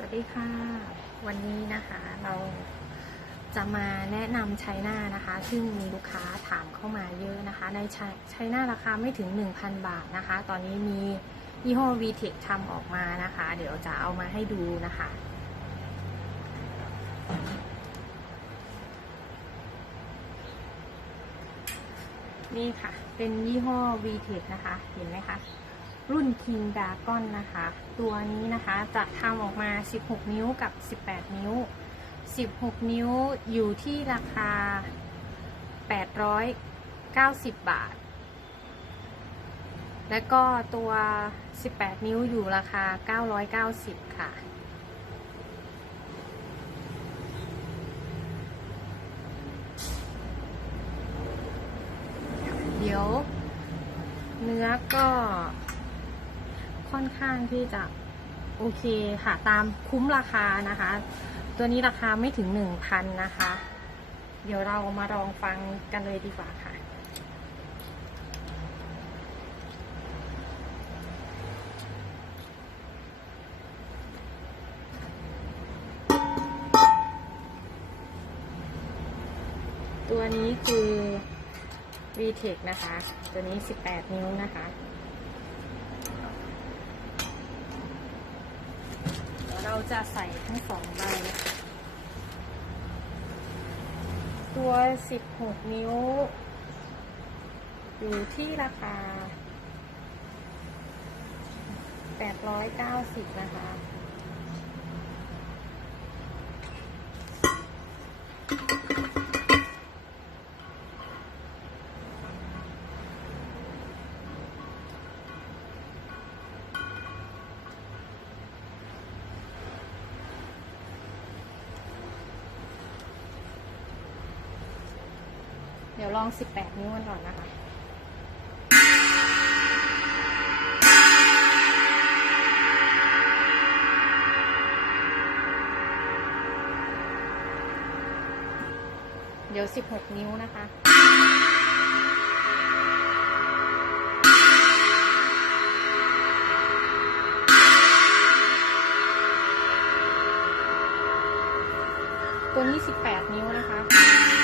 วัสดีค่ะ วันนี้นะคะเราจะมาแนะนำไชน่านะคะ ซึ่งมีลูกค้าถามเข้ามาเยอะนะคะ ในไชน่าราคาไม่ถึง 1,000 บาทนะคะ ตอนนี้มียี่ห้อ VTech ทำออกมานะคะ เดี๋ยวจะเอามาให้ดูนะคะ นี่ค่ะ เป็นยี่ห้อ VTech นะคะ เห็นไหมคะ รุ่น King Dragon นะคะ ตัวนี้นะคะจะทำออกมา 16 นิ้วกับ 18 นิ้ว 16 นิ้วอยู่ที่ราคา 890 บาท และก็ตัว 18 นิ้วอยู่ราคา 990 ค่ะเดี๋ยว เนื้อก็ ค่อนข้างที่จะโอเคค่ะ ตามคุ้มราคานะคะ ตัวนี้ราคาไม่ถึงหนึ่งพันนะคะ เดี๋ยวเรามาลองฟังกันเลยดีกว่าค่ะตัวนี้คือ VTEC นะคะ ตัวนี้ 18 นิ้วนะคะ เดี๋ยวเรา จะใส่ทั้งสองใบนะคะตัว16นิ้ว อยู่ที่ราคา890นะคะ ดี๋ยวลอง 18 นิ้วกันก่อนนะคะเดี๋ยว 16 นิ้วนะคะ ตัวนี้ 18 นิ้วนะคะ